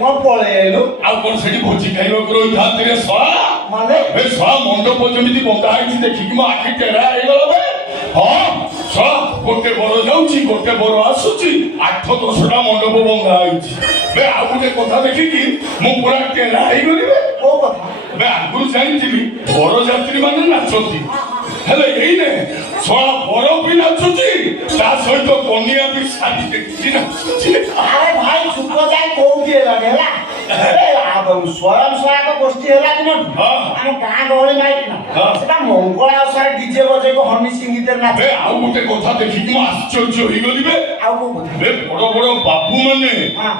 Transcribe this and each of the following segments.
କଣ ପଳେଇଲୁ ଆଉ କଣ ସେଠି ଭୋଜି ଖାଇବାକୁ ରହିଥାନ୍ତି ରେ ଶଳା ମାନେ ଏ ଶଳା ମଣ୍ଡପ ଯେମିତି ବନ୍ଧା ହେଇଛି ଦେଖିକି ମୋ ଆଖି ଟେରା ହେଇଗଲା ବେ ହଁ ଶଳା ଗୋଟେ ବର ଯାଉଛି ଗୋଟେ ବର ଆସୁଛି 8-10ଟା ମଣ୍ଡପ ବନ୍ଧା ହେଇଛି ବେ ଆଉ ଗୋଟେ କଥା ଦେଖିକି ମୁଁ ପୁରା ଟେରା ହେଇଗଲି ବେ କୋଉ କଥା ବେ ଆଗରୁ ଜାଣିଥିଲି ବରଯାତ୍ରୀ ମାନେ ନାଚନ୍ତି ହେଲେ ଏଇନେ ଶଳା ବର ବି ନାଚୁଛି ତା ସହିତ କନିଆ ବି ଶାଢ଼ୀ ଦେଖିକି ନାଚୁଛି ଆରେ ଭାଇ ଛୁଟ ଯାଇ କୋଉଠି ହେଲାଣି ହେଲା ସ୍ୱୟଂ ସହାୟକ ଗୋଷ୍ଠୀ ହେଲା ଦିନଠୁ ଆମ ଗାଁ ଗହଳି ମାଇକି ନା ସେଟା ମଙ୍ଗଳା ଓଷାରେ ଡିଜେ ବଜେଇକି ହନି ସିଙ୍ଗିତରେ ନାଚ ବେ ଆଉ ଗୋଟେ କଥା ଦେଖିକି ମୁଁ ଆଶ୍ଚର୍ଯ୍ୟ ହେଇଗଲି ବେ ଆଉ କୋଉ କଥା ବେ ବଡ ବଡ ବାବୁ ମାନେ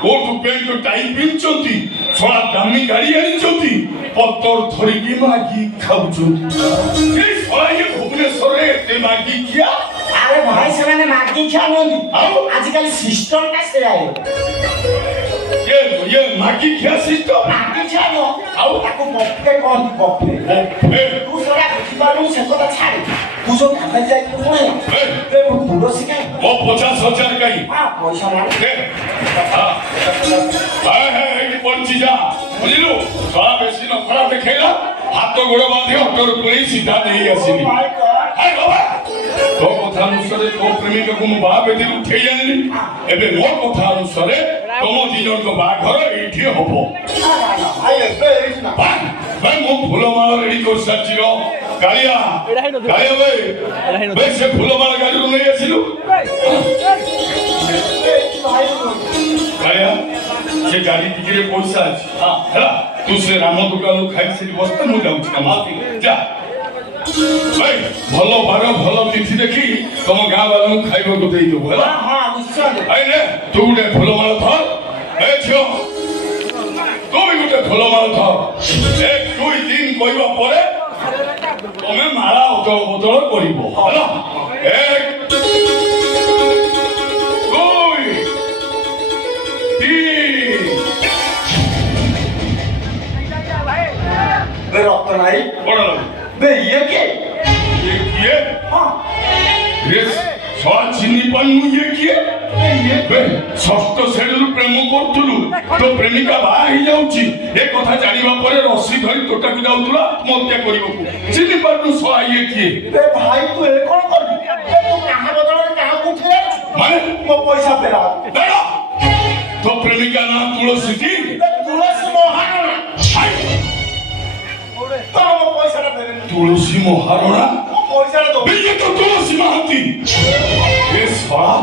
କୋଟ ପ୍ୟାଣ୍ଟ ଟାଇ ପିନ୍ଧୁଛନ୍ତି ଶଳା ଦାମୀ ଗାଡି ଆଣିଛନ୍ତି ପତର ଧରିକି ମାଗି ଖାଉଛନ୍ତି ଏ ଶଳା ଇଏ ଭୁବନେଶ୍ୱରରେ ଏତେ ମାଗି ଖିଆ ଆରେ ଭାଇ ସେମାନେ ମାଗି ଖିଆ ନୁହନ୍ତି ଆଉ ଆଜିକାଲି ସିଷ୍ଟମଟା ସେୟା ଇଏ ମାଗି ଖିଆ ସିଷ୍ଟମ ମାଗି ଖିଆ ନୁହଁ ଆଉ ତାକୁ ବଫେ କହନ୍ତି ବଫେ ତୁ ସେଟା ବୁଝିପାରୁନୁ ସେ କଥା ଛାଡେ ତୁ ଯୋଉ କାମରେ ଯାଇଥିଲୁ ଶୁଣେ ମୁଁ ତୁଳସୀ କାଇଁ ମୋ 50,000 କାଇଁ ପଇସା ମାରେ ଏଇଠି ପଡିଛି ଯା ବୁଝିଲୁ ଶଳା ବେଶୀ ନଖରା ଦେଖେଇଲା ହାତ ଗୋଡ ବାନ୍ଧି ଅଟୋରେ ପୁରେଇ ସିଧା ନେଇ ଆସିଲି ତୋ କଥା ଅନୁସାରେ ତୋ ପ୍ରେମିକକୁ ମୁଁ ବାହା ବେଦିରୁ ଉଠେଇ ଆଣିଲି ଏବେ ମୋ କଥା ଅନୁସାରେ ତମ ଦି ଜଣଙ୍କ ବାହାଘର ଏଇଠି ହବ ଭାଇ ମୁଁ ଫୁଲମାଳ ରେଡି କରିସାରିଛି କାଳିଆ କାଳିଆ ଭାଇ ସେ ଫୁଲମାଳ ଗାଡିରୁ ନେଇ ଆସିଲୁ କାଳିଆ ସେ ଗାଡି ଟିକିରେ ପଇସା ଅଛି ହେଲା ତୁ ସେ ରାମ ଦୋକାନରୁ ଖାଇ ସେଠି ବସ୍ତା ମୁଁ ଯାଉଛି କାମ ଯା ଭାଇ ଭଲ ବାର ଭଲ ତିଥି ଦେଖି ତମ ଗାଁ ବାଲାଙ୍କୁ ଖାଇବାକୁ ଦେଇଦେବୁ ହେଲା ନେ ତୁ ଗୋଟେ ଫୁଲମାଳ ଧର ଏ ଝିଅ ତୁ ବି ଗୋଟେ ଫୁଲମାଳ ଧର 1-2-3 କହିବା ପରେ ତମେ ମାଳା ଅଦଳ ବଦଳ କରିବ ହେଲା 1-2-3 ରକ୍ତ ନାହିଁ କଣ ବେ ଇଏ କିଏ କିଏ ଚିହ୍ନି ପାରୁନୁ ଇଏ କିଏ ଷଷ୍ଠ ଶ୍ରେଣୀରୁ ପ୍ରେମ କରୁଥିଲୁ ତୋ ପ୍ରେମିକା ବାହା ହେଇଯାଉଛି ଏ କଥା ଜାଣିବା ପରେ ରସି ଧରି ତୋଟାକୁ ଯାଉଥିଲା ଆତ୍ମହତ୍ୟା କରିବାକୁ ଚିହ୍ନି ପାରୁନୁ ଶଳା ଇଏ କିଏ ଭାଇ ତୁ ଏ କଣ କରିବୁ ତୁ କାହା ବଦଳରେ କାହାକୁ ମାନେ ମୋ ପଇସା ଫେରା ତୋ ପ୍ରେମିକା ନାଁ ତୁଳସୀ କି ତୁଳସୀ ମହାରଣା ମୋ ପଇସାଟା ଫେରେ ତୁଳସୀ ମହାରଣା ପଇସାଟା ଦବୁ ତ ତୁଳସୀ ମହାନ୍ତି ଏ ଶଳା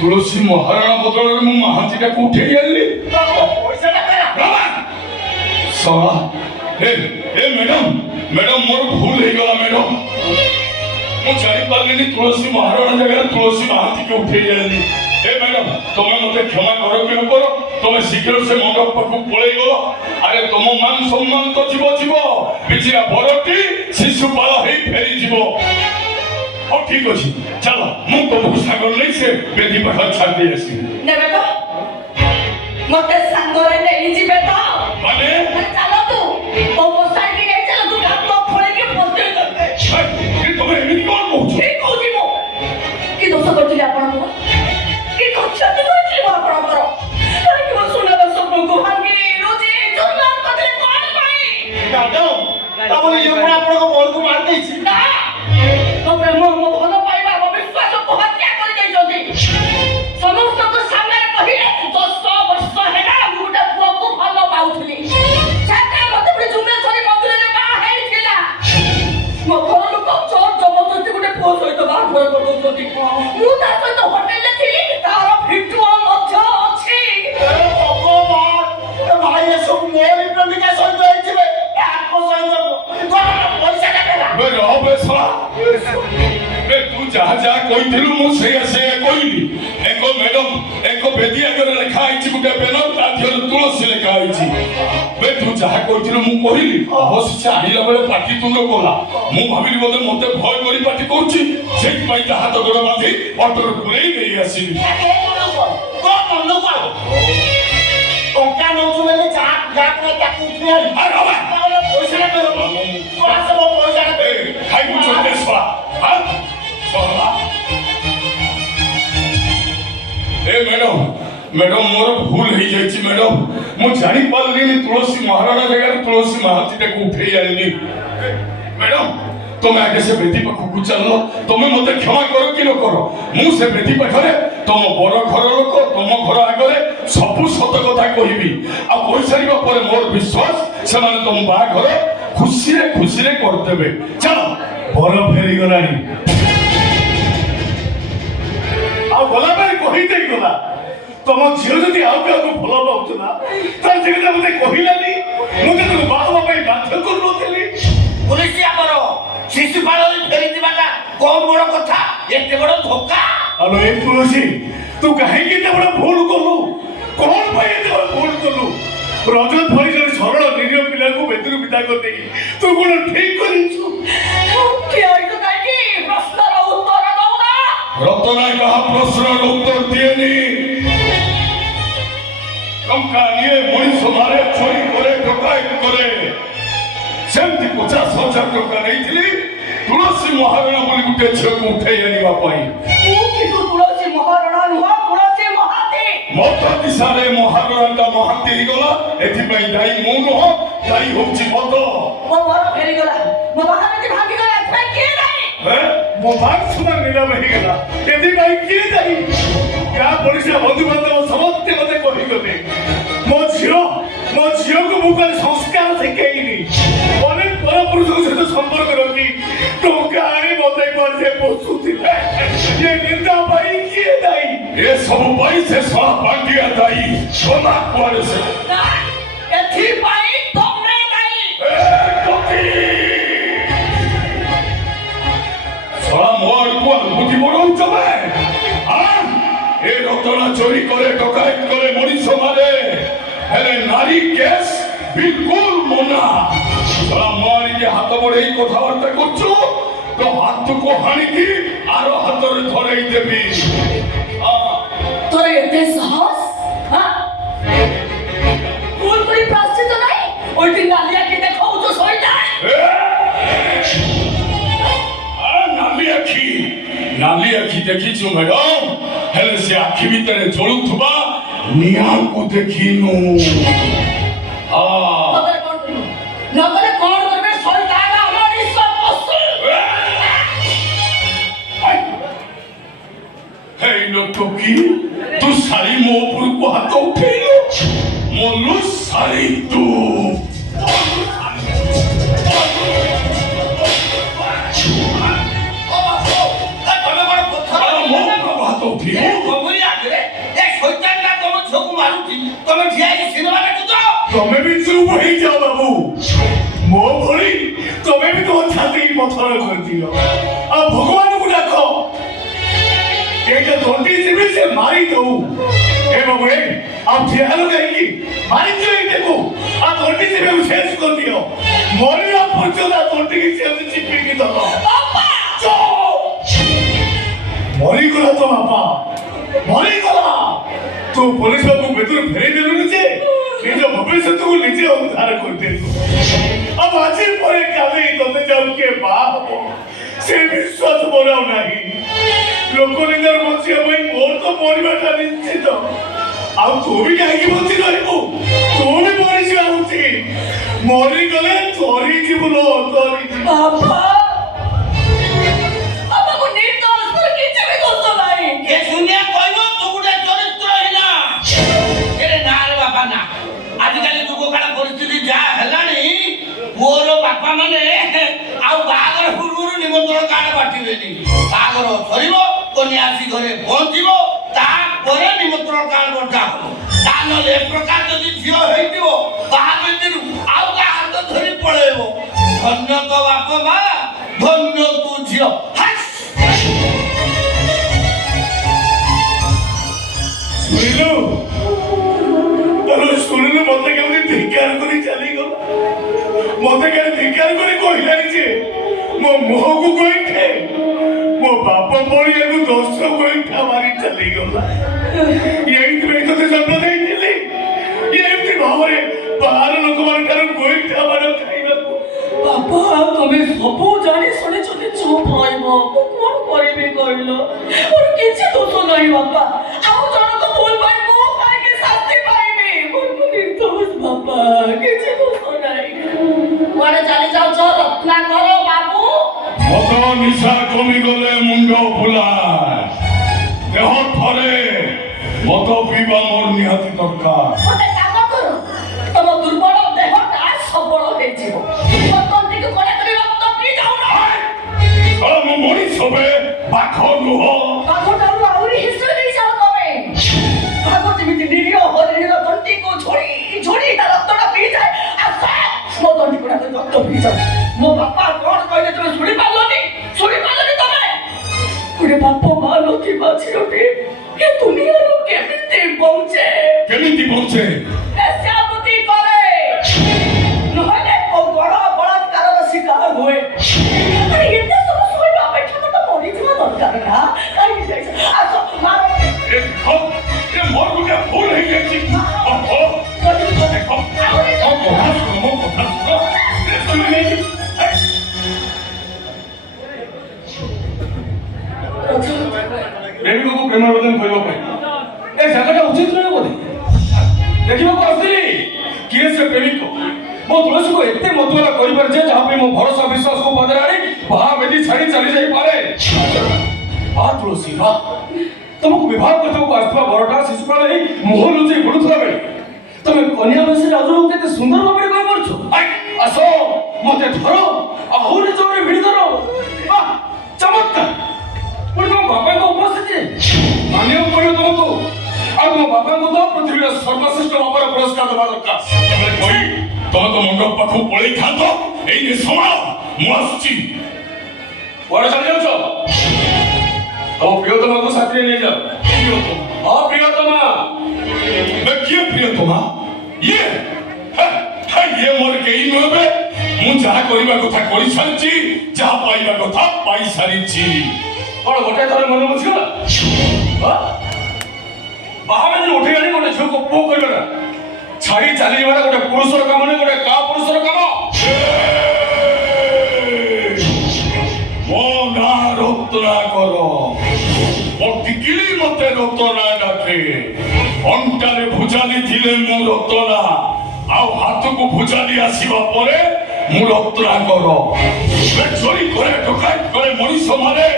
ତୁଳସୀ ମହାରଣା ବଦଳରେ ମୁଁ ମହାନ୍ତିଟାକୁ ଉଠେଇ ଆଣିଲି ପଇସାଟା ଫେରା ଶଳା ଏ ମ୍ୟାଡାମ ମୋର ଭୁଲ ହେଇଗଲା ମ୍ୟାଡାମ ମୁଁ ଜାଣିପାରିଲିନି ତୁଳସୀ ମହାରଣା ଜାଗାରେ ତୁଳସୀ ମହାନ୍ତିକୁ ଉଠେଇ ଆଣିଲି ଏ ମ୍ୟାଡାମ ତମେ ମତେ କ୍ଷମା କର କି ନ କର ତମେ ଶୀଘ୍ର ସେ ମଣ୍ଡପ ପାଖକୁ ପଳେଇ ଗଲ ଆରେ ତମ ମାନ ସମ୍ମାନ ତ ଯିବ ବିଚିରା ବରଟି ଶିଶୁପାଳ ହେଇ ଫେରିଯିବ ହଉ ଠିକ ଅଛି ଚାଲ ମୁଁ ତମକୁ ସାଙ୍ଗରେ ନେଇ ସେ ବେଦି ପାଖରେ ଛାଡ଼ି ଦେଇ ଆସିବି ନେବେ ତ ମତେ ସାଙ୍ଗରେ ନେଇଯିବେ ତ ମାନେ ଚାଲ ତୁ ମୋ ପୋଷାକି ନେଇ ଚାଲ ତୁ ଗାତ ଖୋଳିକି ପୋଷେଇ ଦେବେ ତମେ ଏମିତି କଣ କହୁଛ ଠିକ କହୁଛି ମୁଁ କି ଦୋଷ କରିଥିଲି ଆପଣଙ୍କର କି କ୍ଷତି କରିଥିଲି ମୁଁ ଆପଣଙ୍କର କାହିଁକି ମୋ ସୁନାର ସ୍ୱପ୍ନକୁ ଭାଙ୍ଗି ରୁଜି ଚୁରମାର କରିଥିଲେ କଣ ପାଇଁ ତାପରେ ଇଏ କଣ ଆପଣଙ୍କ ବଳକୁ ମାରି ଦେଇଛି ନା ମୋ ପ୍ରେମ ମୋ ଭଲ ପାଇବା ମୋ ବିଶ୍ୱାସକୁ ହତ୍ୟା କରିଦେଇଛନ୍ତି ସମସ୍ତଙ୍କ ସାମ୍ନାରେ କହିଲେ 10 ବର୍ଷ ହେଲା ମୁଁ ଗୋଟେ ପୁଅକୁ ଭଲ ପାଉଥିଲି ସେଟା ମତେ ଗୋଟେ ଜୁମେଶ୍ୱରୀ ମନ୍ଦିରରେ ବାହା ହେଇଥିଲା ମୋ ଘର ଲୋକ ଚୋର ଜବରଦସ୍ତି ଗୋଟେ ପୁଅ ସହିତ ବାହାଘର କରିଦଉଛନ୍ତି ମୁଁ ତା ସହିତ ହୋଟେଲରେ ଥିଲି ତାର ଭିଡିଓ ମଧ୍ୟ ଅଛି ଭାଇ ଏସବୁ ମୋରି ପ୍ରେମିକା ସହିତ ହେଇଯିବେ ଆଙ୍କ ସହିତ ପଇସାଟା ଫେରା ତୁ ଯାହା କହିଥିଲୁ ମୁଁ ସେଇଆ କହିଲି ଏକ ବେଦି ଆଗରେ ଲେଖା ହେଇଛି ଗୋଟେ ବ୍ୟାନର ତା ଦେହରେ ତୁଳସୀ ଲେଖା ହେଇଛି ତୁ ଯାହା କହିଥିଲୁ ମୁଁ କହିଲି ଅବଶ୍ୟ ଆଣିଲା ବେଳେ ପାଟି ତୁଣ୍ଡ କଲା ମୁଁ ଭାବିଲି ବୋଧେ ମତେ ଭୟ କରି ପାଟି କରୁଛି ସେଇଥିପାଇଁ ତା ହାତ ଗୋଡ ବାନ୍ଧି ଅଟୋରେ ପୁରେଇ ନେଇ ଆସିଲି ଟଙ୍କା ନଉଛୁ ବୋଲି ଯାହା ତାକୁ ଉଠେଇ ଆଣି ପଇସାଟା ଖାଇବୁ ଚୋଟେ ଶଳା ଏ ମ୍ୟାଡାମ ମୋର ଭୁଲ ହେଇଯାଇଛି ମ୍ୟାଡାମ ମ୍ୟାଡମ ମୁଁ ଜାଣିପାରିଲିନି ତୁଳସୀ ମହାରଣା ଜାଗାରେ ତୁଳସୀ ମହାନ୍ତିଟାକୁ ଉଠେଇ ଆଣିଲି। ମ୍ୟାଡମ ତମେ ଆଗେ ସେ ବେଦୀ ପାଖକୁ ଚାଲ, ତମେ ମତେ କ୍ଷମା କର କି ନ କର, ମୁଁ ସେ ବେଦୀ ପାଖରେ ତମ ବଡ ଘର ଲୋକ ତମ ଘର ଆଗରେ ସବୁ ସତ କଥା କହିବି। ଆଉ କହିସାରିବା ପରେ ମୋର ବିଶ୍ୱାସ ସେମାନେ ତମ ବାହାଘର ଖୁସିରେ ଖୁସିରେ କରିଦେବେ। ଚାଲ। ବର ଫେରିଗଲାଣି, ଆଉ ଗଲା ପାଇଁ କହି ଦେଇଗଲା। ତମ ଝିଅ ଯଦି ଆଉ କାହାକୁ ଭଲ ପାଉଥିଲା ତାହେଲେ ସେ କଥା ମତେ କହିଲାନି, ମୁଁ ତ ତାକୁ ବାହା ହେବା ପାଇଁ ବାଧ୍ୟ କରୁନଥିଲି। ପୁଲିସ ଆମର ଶିଶୁପାଳ ଫେରିଯିବାଟା କମ ବଡ କଥା, ଏତେ ବଡ ଧୋକା। ଆଲୋ ଏ ତୁଳସୀ, ତୁ କାହିଁକି ଏତେ ବଡ ଭୁଲ କଲୁ? କଣ ପାଇଁ ଏତେ ବଡ ଭୁଲ କଲୁ? ରଜତ ଭଳି ଜଣେ ସରଳ ନିରୀହ ପିଲାକୁ ବେଦୀରୁ ବିଦା କରିଦେଇ ତୁ କଣ ଠିକ କରିଛୁ? ପ୍ରଶ୍ନର ଉତ୍ତର ଦଉନା। ରତନା କାହା ପ୍ରଶ୍ନର ଉତ୍ତର ଦିଏନି। ଟଙ୍କା ନିଏ, ମଣିଷ ମାରେ, ଚୋରି କରେ, ଡକାୟତ କରେ। ସେମିତି 50,000 ଟଙ୍କା ନେଇଥିଲି ତୁଳସୀ ମହାରଣା ବୋଲି ଗୋଟେ ଝିଅକୁ ଉଠେଇ ଆଣିବା ପାଇଁ। ମୁଁ କିନ୍ତୁ ତୁଳସୀ ମହାରଣା ନୁହଁ, ତୁଳସୀ ମହାନ୍ତି। ମତ ଦିଶାରେ ମହାରଣାଟା ମହାନ୍ତି ହେଇଗଲା, ଏଥିପାଇଁ ଦାୟୀ ମୁଁ ନୁହଁ, ଦାୟୀ ହଉଛି ମତ। ମୋ ବର ଫେରିଗଲା, ମୋ ବାହାନତି ଭାଙ୍ଗିଗଲା, ଏଥିପାଇଁ କିଏ ଦାୟୀ? ମୋ ମାନ ସମାନ ନିଲାମ ହେଇଗଲା, ଏଥିପାଇଁ କିଏ ଦାୟୀ? ଗାଁ ପଡ଼ିଶା ବନ୍ଧୁବାନ୍ଧବ ସମସ୍ତେ ମତେ କହିଗଲେ ମୋ ଝିଅକୁ ମୁଁ କାଲି ସଂସ୍କାର ଶିଖେଇନି। ଅନେକ ପରପୁରୁଷଙ୍କ ସହିତ ସମ୍ପର୍କ ରଖି ଟଙ୍କା ଆଣି ମତେ କୁଆଡେ ପୋଷୁଥିଲେ। ଏ ନିନ୍ଦା ପାଇଁ କିଏ ଦାୟୀ? ଏସବୁ ପାଇଁ ସେ ଶଳା ପାଣ୍ଡିଆ ଦାୟୀ। ସୋନା କୁଆଡେ ସେ? ଏଥିପାଇଁ ତମେ ଦାୟୀ। ଶଳା ମୋ ଆଡକୁ ଆଙ୍ଗୁଠି ବଢଉଛ ବେ? ଏ ରତନା ଚୋରି କରେ, ଡକାୟତ କରେ, ମଣିଷ ମାରେ, ହେଲେ ନାରୀ କେସ୍ ବିଲକୁଲ ମନା। ଶଳା ମୋ ଆଡିକି ହାତ ବଢେଇ କଥାବାର୍ତ୍ତା କରୁଛୁ ତ ହାତକୁ ହାଣିକି ଆର ହାତରେ ଧରେଇ ଦେବି। তোর এতে সাহস? হ্যাঁ? ভুল করে প্রাশ্চিত নাই? ওইটি নালিয়াকে দেখাও তো শয়তান। নালি আখি দেখিଛୁ ম্যাডাম, ହେଲେ ସେ ଆଖି ଭିତରେ ଜଳୁଥିବା ନିଆଁକୁ ଦେଖିନୁ। নগরে কোন করবে? নগরে কোন করবে? শয়তান আমার ঈশ্বর পশু। হেই নটকি, ତୁ ଶାଳି ମୋ ଉପରକୁ ହାତ ଉଠେଇଲୁ। ମଲୁ ଶାଳି ତୁ। ତମେ ବି ଚୁପ ହେଇଯାଅ ବାବୁ। ମୋ ଭଳି ତମେ ବି ତମ ଛାତି ପଥର କରିଦିଅ, ଆଉ ଭଗବାନଙ୍କୁ ଡାକ ଏଇଟା ଦଣ୍ଡି ଯିବି ସେ ମାରି ଦଉ। ଏ ବାବୁ ଏ ଆଉ ଠିଆ ହେଲ କାହିଁକି? ମାରିଦିଅ ଏଇଟାକୁ, ଆଉ ଦଣ୍ଡି ଯିବାକୁ ଶେଷ କରିଦିଅ। ମରିବା ପର୍ଯ୍ୟନ୍ତ ଦଣ୍ଡିକି ସେମିତି ଚିପିକି ଦବ। ମରିଗଲା ତ ବାପା, ମରିଗଲା। ତୁ ପୋଲିସ ବାବୁ ବେଦରୁ ଫେରେଇ ଦେଲୁନି ଯେ ନିଜ ଭବିଷ୍ୟତକୁ ନିଜେ ଉଦ୍ଧାର କରିଦେଲୁ। ଆଉ ଆଜି ପରେ କାଲି ତତେ ଯାଉ କିଏ ବାହା ହବ ସେ ବିଶ୍ୱାସ ମୋର ଆଉ ନାହିଁ। ଲୋକ ନିନ୍ଦର ବଞ୍ଚିବା ପାଇଁ ମୋର ତ ମରିବାଟା ନିଶ୍ଚିତ। ଆଉ ତୁ ବି କାହିଁକି ବଞ୍ଚି ରହିବୁ? ତୁ ବି ମରିଯିବା ଉଚିତ। ମରିଗଲେ ଥରିଯିବୁ ଲୋ, ଥରିଯିବୁ। বাবা আমাকে নির্দোষ করে কিছু भी দোষ নাই। এ শুনিয়া কইব তু গুটে চরিত্রহীনা। এরে না রে বাবা না, আজকালি যুগকাଳ ପରିସ୍ଥିତି ଯାହା ହେଲାଣି, ପୁଅର ବାପା ମାନେ ଆଉ ବାହାଘର ପୂର୍ବରୁ ନିମନ୍ତ୍ରଣ କାର୍ଡ ବାଟିବେନି। ବାହାଘର ସରିବ, କନ୍ୟା ଆସି ଘରେ ପହଞ୍ଚିବ, ତାପରେ ନିମନ୍ତ୍ରଣ କାର୍ଡ ବଣ୍ଟା ହବ। ତା ନହେଲେ ଏ ପ୍ରକାର ଯଦି ଝିଅ ହେଇଥିବ ବାହାଘରରୁ ଆଉ କାହା ହାତ ଧରି ପଳେଇବ। ଧନ୍ୟ ତ ବାପ ମା, ଧନ୍ୟ ତୁ ଝିଅ। ଶୁଣିଲୁ ଶୁଣିଲୁ ମତେ କେମିତି ଧିକାର କରି ଚାଲିଗଲା। ମତେ କେମିତି ଧିକାର କରି କହିଲାନି ଯେ ମୋ ମୁହଁକୁ ଗୋଇଠେ, ମୋ ବାପ ପଡ଼ିଆକୁ 10 ଗୋଇଠା ମାରି ଚାଲିଗଲା। ଏଇଥିପାଇଁ ତତେ ଜନ୍ମ ଦେଇଥିଲି, ଏମିତି ଭାବରେ ବାହାର ଲୋକମାନଙ୍କ ଠାରୁ ଗୋଇଠା ମାର ଖାଇବାକୁ। বাবা তুমি সবু জানি শুনে শুনে চুপ রইব। কোন করিবি কইল? ওর কিছু দোষ নাই বাবা। আউ জনক ভুল ভাই মো কাকে শাস্তি পাইবি। নিশা কমি গলে মুন্ড ফুলায় দেহ থরে মত পিবা মোর নিহাতি দরকার ଗୋଟେ କାମ କର ତମ ଦୁର୍ବଳ ଦେହଟା ସବଳ ହେଇଯିବ ତଣ୍ଟିକୁ କଡ଼ା କରି ରକ୍ତ ପିଇ ଯାଉନ ମୁଁ ମଣିଷ ବେ ପାଖ ନୁହ ପାଖଟାରୁ ଆହୁରି ହିଂସ୍ର ହେଇଯାଅ ତମେ ଭାଗ ଯେମିତି ନିରୀହ ହରିଣୀର ତଣ୍ଟିକୁ ଝୋଡ଼ି ଝୋଡ଼ି ତା ରକ୍ତଟା ପିଇଯାଏ ଆସ ମୋ ତଣ୍ଟି କଡ଼ା କରି ରକ୍ତ ପିଇଯାଅ ମୋ ବାପା କଣ କହିଲେ ତମେ ଶୁଣିପାରିଲନି ତମେ ଗୋଟେ ବାପ ମା ନଥିବା ଝିଅଟି ଏ ଦୁନିଆରୁ କେମିତି ବଞ୍ଚେ ବେଶ୍ୟାବୃତ୍ତି କରେ ନହେଲେ କୋଉ ବଡ଼ ବଳାତ୍କାରର ଶିକାର ହୁଏ ଆରେ ଏତେ ସବୁ ଶୋଇବା ଅପେକ୍ଷା ତ ମରିଯିବା ଦରକାର ନା କାହିଁକି ଯାଇଛ ଆସ ମାର ମୋର ଗୋଟେ ଭୁଲ ହେଇଯାଇଛି ପ୍ରେମିକକୁ ପ୍ରେମାବେଦନ କରିବା ପାଇଁ ଏ ଜାଗାଟା ଉଚିତ ନୁହେଁ ବୋଧେ ଦେଖିବାକୁ ଆସିଥିଲି କିଏ ସେ ପ୍ରେମିକ ମୋ ତୁଳସୀକୁ ଏତେ ମତୁଆଲା କରିପାରେ ଯେ ଯାହା ପାଇଁ ମୋ ଭରସା ବିଶ୍ୱାସକୁ ପଦରେ ଆଣି ବାହା ବେଦି ଛାଡ଼ି ଚାଲି ଯାଇପାରେ ତୁଳସୀ ତମକୁ ବିବାହ କରିବାକୁ ଆସିଥିବା ବରଟା ଶିଶୁପାଳ ହେଇ ମୁହଁ ଲୁଚେଇ ବୁଲୁଥିଲା ବେଳେ ତମେ କନ୍ୟା ବେଶରେ ଆଦରକୁ କେତେ ସୁନ୍ଦର ଭାବରେ କହିପାରୁଛ ଆସ ମତେ ଧର ଆହୁରି ଜୋରରେ ଭିଡ଼ି ଧର ଚମତ୍କାର ପୁଣି ତମ ବାପାଙ୍କ ଉପସ୍ଥିତିରେ ମାନିବାକୁ ପଡ଼ିବ ତମକୁ ଆଉ ତମ ବାପାଙ୍କୁ ତ ପୃଥିବୀର ସର୍ବଶ୍ରେଷ୍ଠ ବାପାର ପୁରସ୍କାର ଦେବା ଦରକାର ତମେ ତ ମଣ୍ଡପ ପାଖକୁ ପଳେଇଥାନ୍ତ ଏଇ ସମାଳ ମୁଁ ଆସୁଛି କୁଆଡ଼େ ଚାଲି ଯାଉଛ ତମ ପ୍ରିୟତମାକୁ ସାଥିରେ ନେଇଯାଅ ପ୍ରିୟତମା କିଏ ପ୍ରିୟତମା ଇଏ ଇଏ ମୋର କେହି ନୁହେଁ ମୁଁ ଯାହା କରିବା କଥା କରିସାରିଛି ଯାହା ପାଇବା କଥା ପାଇସାରିଛି କଣ ଗୋଟେ ଥରେ ମନେ ବୁଝିଗଲା ବାହାବେଦି ଉଠେଇ ଆଣି ଗୋଟେ ଝିଅକୁ ପୁଅ କରିବା ନା ଛାଡ଼ି ଚାଲିଯିବାଟା ଗୋଟେ ପୁରୁଷର କାମ ନୁହେଁ ଗୋଟେ କା ପୁରୁଷର କାମ ମୋ ନାଁ ରତ୍ନାକର ମୋ ଟିକିଲି ମତେ ରତନା ଡାକେ ଅଣ୍ଟାରେ ଭୁଜାଲି ଥିଲେ ମୁଁ ରତନା ଆଉ ହାତକୁ ଭୁଜାଲି ଆସିବା ପରେ ମୁଁ ରତ୍ନାକର ଚୋରି କରେ ଡକାୟତ କରେ ମଣିଷ ମାରେ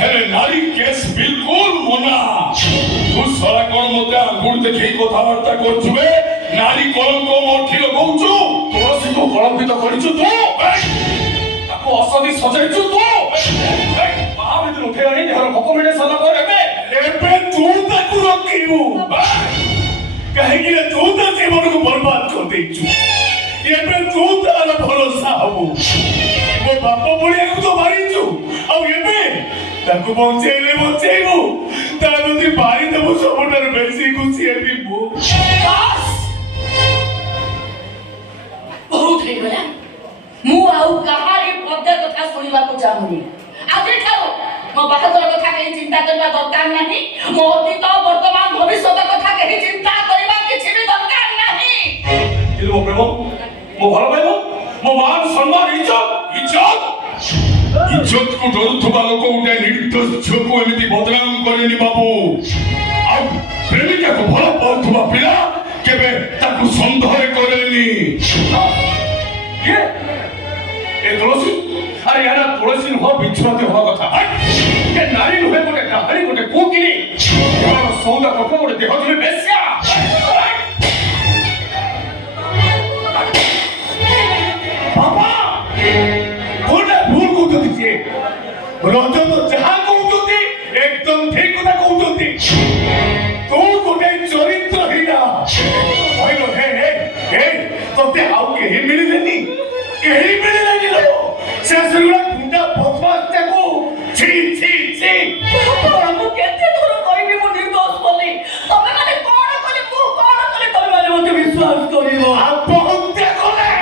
ହେଲେ ନାରୀ କେସ୍ ବିଲକୁଲ ମନା ତୁ ଶଳା କଣ ମତେ ଆଙ୍ଗୁଳି ଦେଖେଇ କଥାବାର୍ତ୍ତା କରୁଛୁ ବେ ନାରୀ କଳଙ୍କ ମୋଠି ଲଗଉଛୁ ତୁଳସୀକୁ କଳଙ୍କିତ କରିଛୁ ତୁ ତାକୁ ଅସଦି ସଜାଇଛୁ ତୁ ବାହାବେଦିରୁ ଉଠେଇ ଆଣି ଦେହର ଭୋକ ମିଳେ ସାରିଲା ପରେ ଏବେ ତୁ ତାକୁ ରଖିବୁ କାହିଁକି ନା ତୁ ତା ଜୀବନକୁ ବର୍ବାଦ କରିଦେଇଛୁ ଏବେ ତୁ ତାର ଭରସା ହବୁ ମୋ ବାପ ଭଳିଆକୁ ତ ମାରିଛୁ ଆଉ ଏବେ ତାକୁ ବଞ୍ଚେଇବୁ ତା ଯଦି ମାରିଦେବୁ ସବୁଠାରୁ ବେଶୀ ଖୁସି ହେବି ମୁଁ ବହୁତ ହେଇଗଲା ମୁଁ ଆଉ କାହାରି ପଦେ କଥା ଶୁଣିବାକୁ ଚାହୁଁନି ଆଜିଠାରୁ ମୋ ବାହାଘର କଥା କେହି ଚିନ୍ତା କରିବା ଦରକାର ନାହିଁ ମୋ ଅତୀତ ବର୍ତ୍ତମାନ ଭବିଷ୍ୟତ କଥା କେହି ଚିନ୍ତା କରିବା କିଛି ବି ଦରକାର ନାହିଁ ମୋ ପ୍ରେମ ମୋ ଭଲ ପାଇବ ମୋ ମାନ ସମ୍ମାନ ଇଜ୍ଜତକୁ ଡରୁଥିବା ଲୋକ ଗୋଟେ ନିର୍ଦ୍ଦୋଷ ଝିଅକୁ ଏମିତି ବଦନାମ କରେନି ବାବୁ ଆଉ ପ୍ରେମିକାକୁ ଭଲ ପାଉଥିବା ପିଲା କେବେ ତାକୁ ସନ୍ଦେହ କରେନି କିଏ ଏ ତୁଳସୀ ଆରେ ୟାର ତୁଳସୀ ନୁହଁ ବିଛୁଆତି ହବା କଥା ଏ ନାରୀ ନୁହେଁ ଗୋଟେ ଗାହାରୀ ଗୋଟେ କୋକିନି ଏହାର ସୌଦା କଥା ଗୋଟେ ଦେହ ଥିଲେ ବେଶ୍ୟା ବାପା କୋଉଟା ଭୁଲ କହୁଛନ୍ତି ସିଏ ରଞ୍ଜନ ଯାହା କହୁଛନ୍ତି ଏକଦମ ଠିକ କଥା କହୁଛନ୍ତି ତୁ ଗୋଟେ ଚରିତ୍ରହୀନ କହିଲ ହେ ତତେ ଆଉ କେହି ମିଳିଲେନି ଶେଷରେ ଗୁଣ୍ଡା ବଦମାସଟାକୁ ଛି ମୁଁ କେତେ ଥର କହିବି ମୁଁ ନିର୍ଦୋଷ ବୋଲି ତମେ ମାନେ କଣ କଲେ ମୁଁ କଣ କଲେ ତମେ ମାନେ ମତେ ବିଶ୍ୱାସ କରିବ ଆତ୍ମହତ୍ୟା କଲେ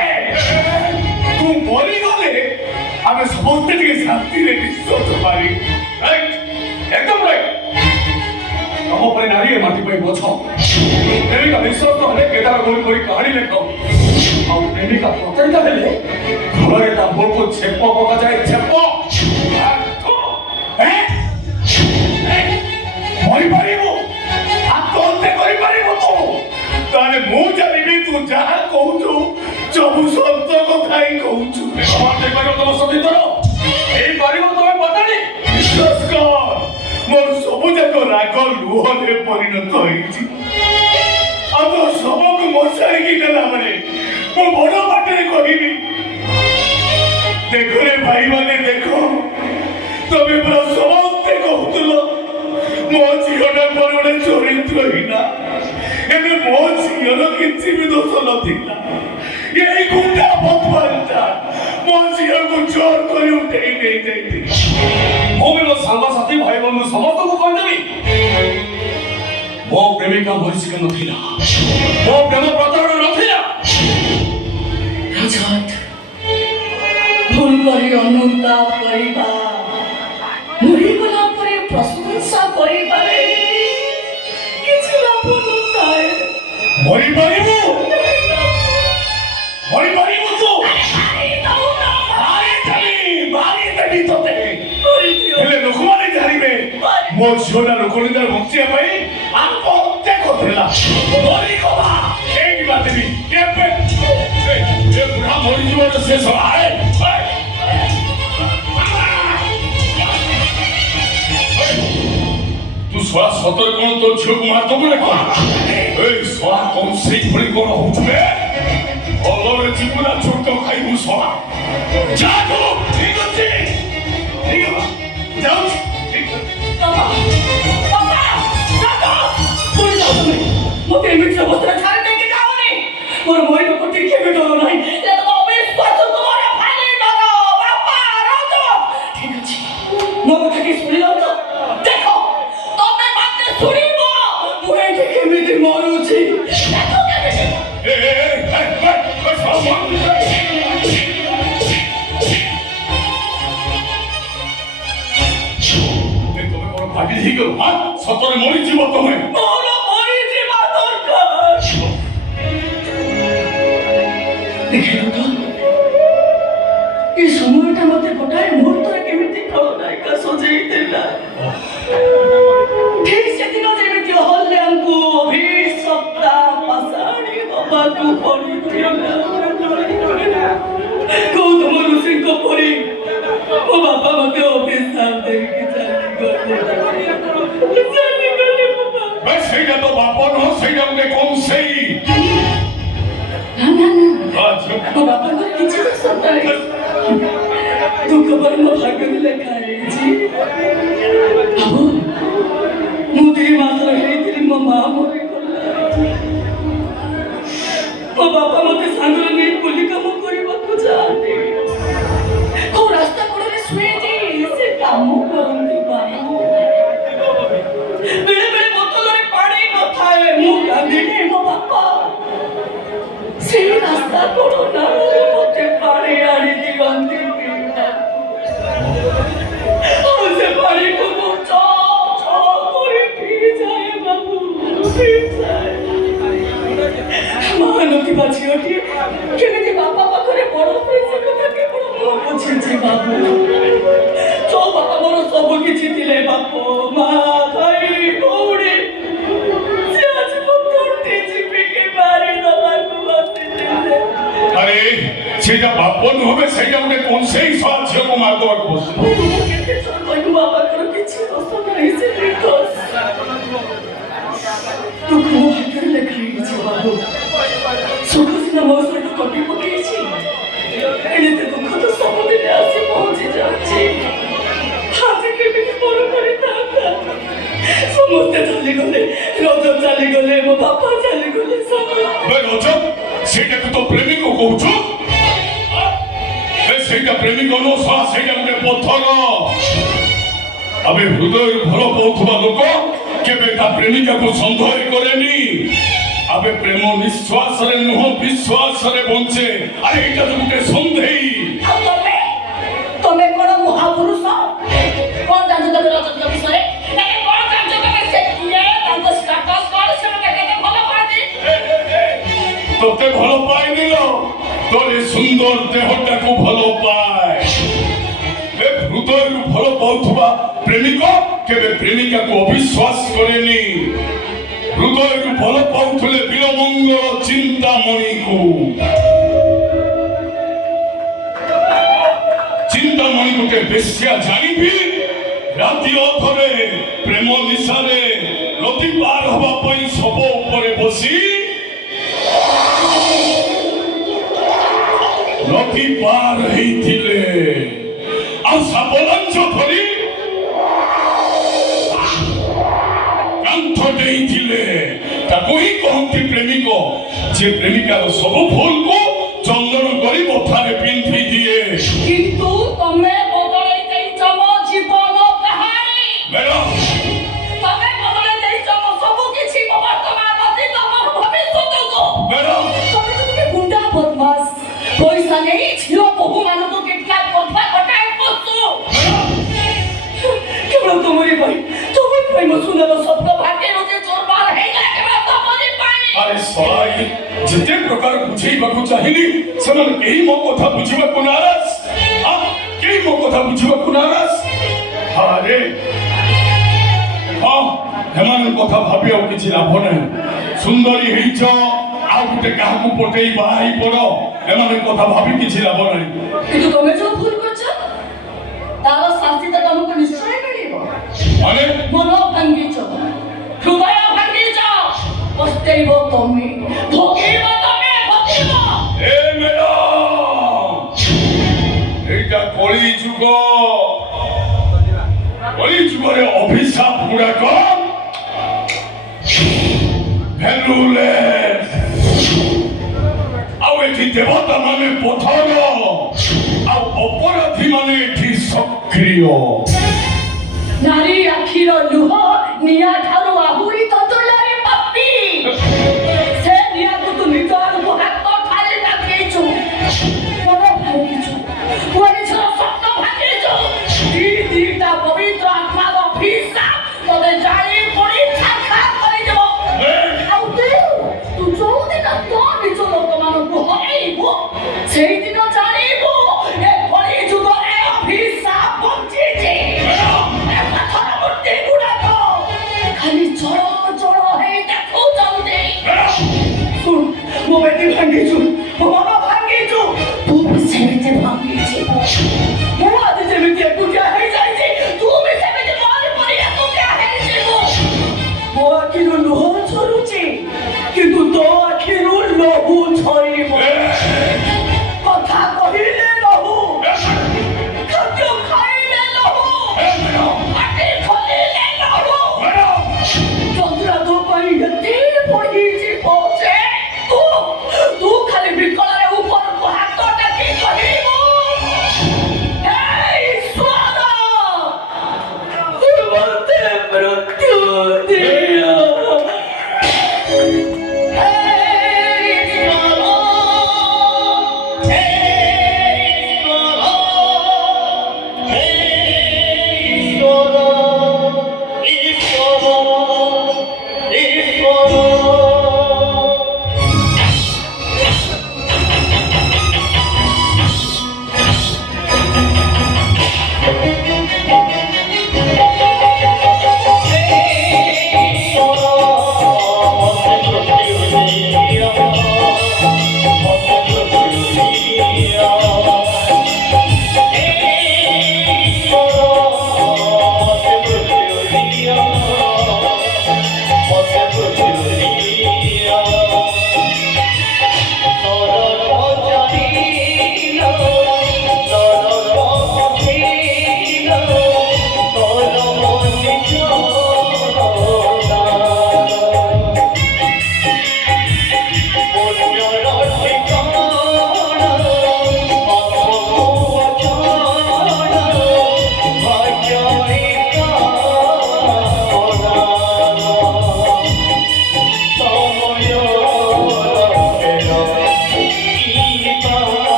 ତୁ ମରିଗଲେ ଆମେ ସମସ୍ତେ ଟିକେ ଶାନ୍ତିରେ ନିଶ୍ୱାସ ମାରି একদম রাইট তম পরে নারী মাটি পাই বছ প্রেমিকা বিশ্বস্ত হলে কেদার গোল করে কাহানি লেখ আর প্রেমিকা প্রতারিত হলে ঘরে তা বলবো ছেপ পকা যায় ছেপ মরিপারিব আত্মহত্যা করিপারিব তো তাহলে ମୁଁ ଜାଣିବି ତୁ ଯାହା କହୁଛୁ ସବୁ ସତ କଥା ହିଁ କହୁଛୁ আমার দেখবার তোমার সতীর্থ এই বাড়িও তোমার ରାଗ ଲୁହରେ ପରିଣତ ହେଇଛି। ଆଉ ତୋ ଶବକୁ ମଶାଣିକି ନେଲା ବେଳେ ମୁଁ ବଡ ପାଟିରେ କହିବି, ଦେଖରେ ଭାଇମାନେ ଦେଖ, ତମେ ପୁରା ସମସ୍ତେ କହୁଥିଲ ମୋ ଝିଅଟା ମୋର ଗୋଟେ ଚରିତ୍ରହୀନା, ହେଲେ ମୋ ଝିଅର କିଛି ବି ଦୋଷ ନଥିଲା। ଏଇ ଗୁଣ୍ଡା ବଦମାସଟା ମୋ ଝିଅକୁ ଜୋର କରି ଉଠେଇ ନେଇଯାଇଥିଲା। ମୁଁ ବି ମୋ ସାଙ୍ଗସାଥି ଭାଇ ବନ୍ଧୁ ସମସ୍ତଙ୍କୁ କହିଦେବି ମୋ ପ୍ରେମିକା ମରିଚିକା ନଥିଲା, ମୋ ପ୍ରେମ ପ୍ରତାରଣା ନଥିଲା। ରାଜତ ଭୁଲ କରି ଅନୁତାପ କରିବା, ମରିଗଲା ପରେ ପ୍ରଶଂସା କରିବାରେ କିଛି ଲାଭ ନଥାଏ। ମରିପାରିବୁ ମରିପାରିବୁ ତୁ, ମାରିଦେବି ତତେ। ହେଲେ ଲୋକମାନେ ଜାଣିବେ ମୋ ଝିଅଟା ଲୋକନିନ୍ଦା ବଞ୍ଚିବା ପାଇଁ ଆତ୍ମହତ୍ୟା କରିଥିଲା। ମରିଗଲା ଏଇଠି ବାଦେବି ଏବେ ଏ ବୁଢା ମରିଯିବାର ଶେଷ। ତୁ ଶଳା ସତରେ କଣ ତୋ ଝିଅକୁ ମାରିଦବୁ ନା କଣ? ଏଇ ଶଳା କଣ ସେଇଭଳି କଣ ହଉଛୁ ବେ? ଭଲରେ ଯିବୁ ନା ଛୋଟ ଖାଇବୁ ଶଳା? ଯା ତୁ, ଠିକ ଅଛି ଯାଉଛି। ମୋତେ ଏମିତି ଅବସ୍ଥାରେ ଛାଡ଼ି ଦେଇକି ଯାଉନି। ମୋର ମରିବାକୁ ଟିକେ ବି ଡର ନାହିଁ। ଅବିଶ୍ୱାସ ତୁମର ଭାରି ଡର। ବାପା ରାଉତ, ଠିକ ଅଛି, ମୋ କଥା କି ଶୁଣିଲ ତ? ଦେଖ, ତମେ ମୋତେ ଶୁଣିବ। ମୁଁ ଏଇଠି କେମିତି ମରୁଛି, ଦେଖ କେମିତି। ଭାଗି ହେଇଗଲ ସତରେ ମରିଯିବ ତମେ। ମୋର ମରିଯିବା ଦରକାର। ଦେଖିଲ ତ, ଏ ସମୟଟା ମୋତେ ଗୋଟାଏ ମୁହୂର୍ତ୍ତରେ କେମିତି ଖଳନାୟିକା ସଜେଇଥିଲା। ଠିକ ସେଦିନ ଯେମିତି ଅହଲ୍ୟାଙ୍କୁ ଅଭିଶପ୍ତା ପାଷାଣୀ ହବାକୁ ପଡିଥିଲା। ଗୌତମ ଋଷିଙ୍କ ପରି ମୋ ବାପା ମୋତେ ଅଭିଶାପ ଦେଇକି ଚାଲିଗଲେ। ସେଇଟା ତ ବାପ ନୁହଁ, ସେଇଟା ଗୋଟେ କଂସେଇ। ନା ନା ନା, ମୋ ବାପାଙ୍କର କିଛି ଦୋଷ ନାହିଁ। ଦୁଃଖ ପରେ ମୋ ଭାଗ୍ୟରେ ଲେଖା ହେଇଛି। ବାବୁ, ମୁଁ 2 ମାସର ହେଇଥିଲି ମୋ ମା ମରିଗଲା। ମୋ ବାପା ମୋତେ ସାଙ୍ଗରେ ନେଇ କୁଲି କାମ କରିବାକୁ ଯାଆନ୍ତି। କୋଉ ରାସ୍ତା କୂଳରେ ଶୁଏଠି ସେ କାମ କରନ୍ତି ବାବୁ। ବେଳେ ବେଳେ ବୋତଲରେ ପାଣି ନଥାଏ, ମୁଁ କାନ୍ଦିନି ମୋ ବାପା ସେଇ ରାସ୍ତା କୂଳ ନାଳରୁ ମୋତେ ପାଣି ଆଣି ଦିଅନ୍ତି ଆଉ ସେ ପାଣିକୁ ମୁଁ କରି ପିଇଯାଏ ବାବୁ, ପିଇଯାଏ। ମହାନଥିବା ଝିଅଟି କେମିତି ବାପା ପାଖରେ ବଡ଼ ହୁଏ ସେ କଥା କେବଳ ମୁଁ ବୁଝିଛି ବାବୁ। ତୋ ବାପା ମୋର ସବୁ କିଛି ଥିଲେ ବାପୁ, ମା, ଭାଇ, ଭଉଣୀ। ସେ ଆଜି ମୋ ତଣ୍ଟି ଚିପିକି ମାରିଦେବାକୁ ବସିଥିଲେ। ଆରେ ସେଇଟା ବାପ ନୁହଁ, ସେଇଟା ଗୋଟେ କଂସେଇ ଶଳା ଝିଅକୁ ମାରିଦେବାକୁ ବସିଲା। କେତେ ଥର କହିବୁ ବାପାଙ୍କର କିଛି ଦୋଷ ନାହିଁ, ସେ ନିର୍ଦ୍ଦୋଷ। ଦୁଃଖ ମୋ ଭାଗ୍ୟରେ ଲେଖା ହେଇଛି ବାବୁ। ସୁଖ ସିନା ମୋ ସହିତ କଟି ପକେଇଛି, ଏତେ ଦୁଃଖ ତ ସବୁଦିନେ ଆସି ପହଞ୍ଚି ଯାଉଛି। ଆଜି କେମିତି ମୋର କରିଥାନ୍ତା? ସମସ୍ତେ ଚାଲିଗଲେ, ରଜ ଚାଲିଗଲେ, ମୋ ବାପା ଚାଲିଗଲେ। ରଜ ସେଇଟାକୁ ତ ପ୍ରେମିକ କହୁଛୁ? ସେଇଟା ପ୍ରେମିକ ନୁହଁ ଶଳା, ସେଇଟା ଗୋଟେ ପଥର। ଆମେ ହୃଦୟରୁ ଭଲ ପାଉଥିବା ଲୋକ କେବେ ତା ପ୍ରେମିକାକୁ ସନ୍ଦେହ କରେନି। ଆମେ ପ୍ରେମ ନିଶ୍ୱାସରେ ନୁହଁ ବିଶ୍ୱାସରେ ବଞ୍ଚେ। ଆରେ ଏଇଟା ତ ଗୋଟେ ସନ୍ଦେହୀ। ଆଉ ତମେ କଣ ମହାପୁରୁଷ? କଣ ଜାଣିଛ ତମେ ରଜତଙ୍କ ବିଷୟରେ? କଣ ଜାଣିଛ ତମେ? ସେ କିଏ, ତାଙ୍କ ଷ୍ଟାଟସ୍ କଣ, ସେ ମୋତେ କେତେ ଭଲ ପାଆନ୍ତି? ତତେ ଭଲ ପାଇନି ଲୋ, ତୋର ଏ ସୁନ୍ଦର ଦେହଟାକୁ ଭଲ ପାଏ। ହୃଦୟରୁ ଭଲ ପାଉଥିବା ପ୍ରେମିକ କେବେ ପ୍ରେମିକାକୁ ଅବିଶ୍ୱାସ କରେନି। ହୃଦୟରୁ ଭଲ ପାଉଥିଲେ ବୀରମଙ୍ଗଳ ଚିନ୍ତାମଣିକୁ। ଚିନ୍ତାମଣି ଗୋଟେ ବେଶ୍ୟା ଜାଣିବି, ରାତି ଅଧରେ ପ୍ରେମ ନିଶାରେ ନଦୀ ପାର ହେବା ପାଇଁ ଶବ ଉପରେ ବସି ନଦୀ ପାର ହେଇଥିଲେ ଆଉ ସାବଲାଞ୍ଚ ଧରି କାନ୍ଥ ଦେଇଥିଲେ। ତାକୁ ହିଁ କହନ୍ତି ପ୍ରେମିକ, ଯେ ପ୍ରେମିକାର ସବୁ ଭୁଲକୁ ଚନ୍ଦନ କରି ମଥାରେ ପିନ୍ଧି ଦିଏ। କିନ୍ତୁ ତମେ ବଦଳେଇ ଦେଇଛ ମୋ ଜୀବନ କାହାଣୀ। ମ୍ୟାଡାମ ତମେ ବଦଳେଇ ଦେଇଛ ମୋ ସବୁ କିଛି, ମୋ ବର୍ତ୍ତମାନ ଅତୀତ, ମୋ ଭବିଷ୍ୟତକୁ। ମ୍ୟାଡାମ ତମେ ତ ଗୋଟେ ଗୁଣ୍ଡା ବଦମାସ, ପଇସା ନେଇ ଝିଅ ବୋହୂ ମାନଙ୍କୁ କିଡନାପ କରୁଥିବା ଗୋଟାଏ ପଶୁ। କେବଳ ତୁମରି ପାଇଁ ମୋ ସୁନ୍ଦର ସ୍ୱପ୍ନ ଭାଗ୍ୟରୁ ଯେ ଚୋରମାର ହେଇଗଲା କେବଳ ତମରି ପାଇଁ। ଆରେ ସଳାଇ ଯେତେ ପ୍ରକାର ବୁଝେଇବାକୁ ଚାହିଁଲି ସେମାନେ କେହି ମୋ କଥା ବୁଝିବାକୁ ନାରାଜ। କେହି ମୋ କଥା ବୁଝିବାକୁ ନାରାଜ। ଆରେ ହଁ ଏମାନଙ୍କ କଥା ଭାବି ଆଉ କିଛି ଲାଭ ନାହିଁ। ସୁନ୍ଦରୀ ହେଇଛ, ଆଉ ଗୋଟେ କାହାକୁ ପଟେଇ ବାହା ହେଇ ପଡ, ଏମାନଙ୍କ କଥା ଭାବି କିଛି ଲାଭ ନାହିଁ। କିନ୍ତୁ ତମେ ଯୋଉ ଭୁଲ କରିଛ ତାର ଶାସ୍ତି ତ ତମକୁ ନିଶ୍ଚୟ ମିଳିବ। ମାନେ ମନ ଭାଙ୍ଗିଛ, ହୃଦୟ ଭାଙ୍ଗିଛ, ପସ୍ତେଇବ ତମେ, ଭୋଗିବ ତମେ, ଭୋଗିବ। ଏ ମ୍ୟାଡାମ ଏଇଟା କଳି ଯୁଗ। କଳି ଯୁଗରେ ଅଭିଶାପ ଗୁଡାକ ଭ୍ୟାଲୁଲେସ୍। ଆଉ ଏଠି ଦେବତା ମାନେ ପଥର, ଆଉ ଅପରାଧୀ ମାନେ ଏଠି ସକ୍ରିୟ। ନାରୀ ଆଖିର ଲୁହ ନିଆଁ ଠାରୁ ଆହୁରି ତତଲାରେ ପାପି। ସେ ନିଆଁକୁ ତୁ ନିଜ ଆଡକୁ ହାତ ଠାରି ଲାଗିଛୁ, ମନ ଭାଙ୍ଗିଛୁ, ମଣିଷର ସ୍ୱପ୍ନ ଭାଙ୍ଗିଛୁ। ଦିଟା ପବିତ୍ର ଆତ୍ମାର ଅଭିଶାପ ତତେ ଜାଳି ପୋଡ଼ି ଛାରଖାର କରିଦେବ। ଆଉ ତୁ ଯୋଉଦିନ ତୋ ନିଜ ଲୋକମାନଙ୍କୁ ହରେଇବୁ ସେଇଦିନ ଜାଣିବୁ ଏ କଳି ଯୁଗରେ ଅଭିଶାପ ବଞ୍ଚିଛି। ଖାଲି ଚଳ ଚଳ ହେଇ ଦେଖୁଛନ୍ତି। ଶୁଣ, ମୋ ବେଟି ଭାଙ୍ଗିଛୁ, ମୋ ମନ ଭାଙ୍ଗିଛୁ, ତୁ ବି ସେମିତି ଭାଙ୍ଗିଯିବୁ। ମୁଁ ଆଜି ଯେମିତି ଏକୁଟିଆ ହେଇଯାଇଛି ତୁ ବି ସେମିତି ମୋରି ପରି ଏକୁଟିଆ ହେଇଯିବୁ। ମୋ ଆଖିରୁ ଲୁହ ଝରୁଛି କିନ୍ତୁ ତୋ ଆଖିରୁ ଲହୁ ଝରିବ। କଥା କହିଲେ ଲହୁ, ଖାଦ୍ୟ ଖାଇଲେ ଲହୁ, ପାଟି ଖୋଲିଲେ ଲହୁ। ଚନ୍ଦ୍ରା ତୋ ପାଇଁ ଏତେ ପଡ଼ିଯିବ ଯେ ତୁ ଖାଲି ବିକଳରେ ଉପରକୁ ହାତ ଟେକି କହିବୁ, ହେ ଈଶ୍ୱର ମୋତେ ମୃତ୍ୟୁ ଦିଅ।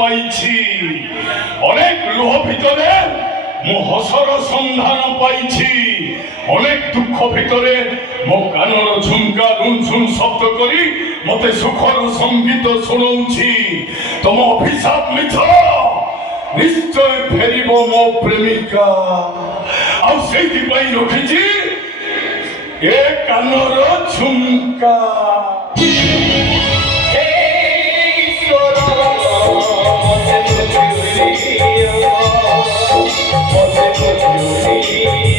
পাইছি অনেক লোহ ভিতরে মো হসর সন্ধান পাইছি অনেক দুঃখ ভিতরে মো কানর ঝুমকা রুনঝুন শব্দ করি ମତେ ସୁଖର ସଙ୍ଗୀତ ଶୁଣଉଛି ତମ ଅଭିଶାପ ମିଛ ନିଶ୍ଚୟ ଫେରିବ ମୋ ପ୍ରେମିକା ଆଉ ସେଇଥିପାଇଁ ରଖିଛି ଏ କାନର ଝୁମକା Hey,